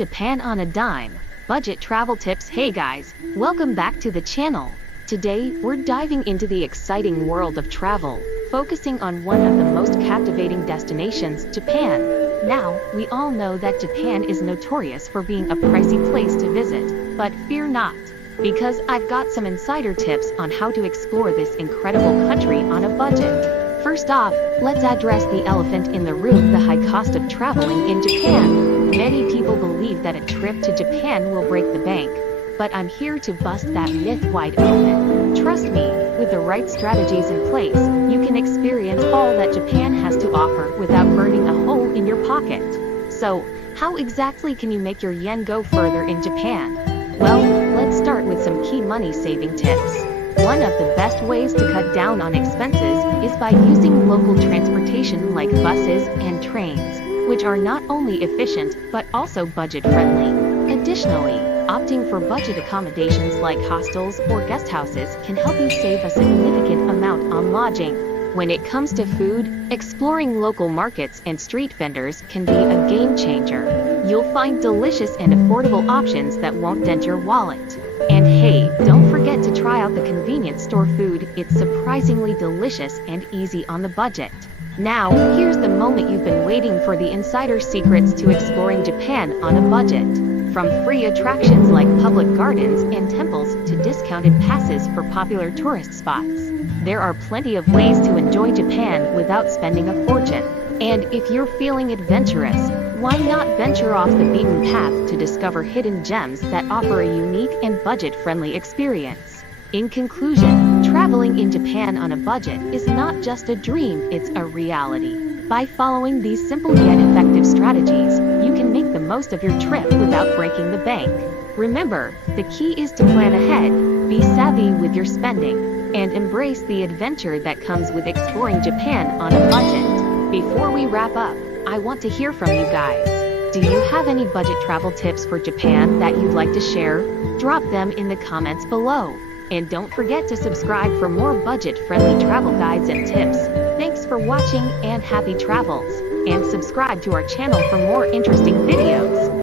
Japan on a dime. Budget travel tips. Hey guys, welcome back to the channel. Today, we're diving into the exciting world of travel, focusing on one of the most captivating destinations, Japan. Now, we all know that Japan is notorious for being a pricey place to visit, but fear not, because I've got some insider tips on how to explore this incredible country on a budget. First off, let's address the elephant in the room, the high cost of traveling in Japan. Many people believe that a trip to Japan will break the bank, but I'm here to bust that myth wide open. Trust me, with the right strategies in place, you can experience all that Japan has to offer without burning a hole in your pocket. So, how exactly can you make your yen go further in Japan? Well, let's start with some key money-saving tips. One of the best ways to cut down on expenses is by using local transportation like buses and trains, which are not only efficient but also budget-friendly. Additionally, opting for budget accommodations like hostels or guest houses can help you save a significant amount on lodging. When it comes to food, exploring local markets and street vendors can be a game changer. You'll find delicious and affordable options that won't dent your wallet. And hey, don't forget to try out the convenience store food. It's surprisingly delicious and easy on the budget. Now, here's the moment you've been waiting for, the insider secrets to exploring Japan on a budget. From free attractions like public gardens and temples to discounted passes for popular tourist spots, there are plenty of ways to enjoy Japan without spending a fortune. And if you're feeling adventurous, why not venture off the beaten path to discover hidden gems that offer a unique and budget-friendly experience? In conclusion, traveling in Japan on a budget is not just a dream, it's a reality. By following these simple yet effective strategies, you can make the most of your trip without breaking the bank. Remember, the key is to plan ahead, be savvy with your spending, and embrace the adventure that comes with exploring Japan on a budget. Before we wrap up, I want to hear from you guys. Do you have any budget travel tips for Japan that you'd like to share? Drop them in the comments below. And don't forget to subscribe for more budget-friendly travel guides and tips. Thanks for watching and happy travels. And subscribe to our channel for more interesting videos.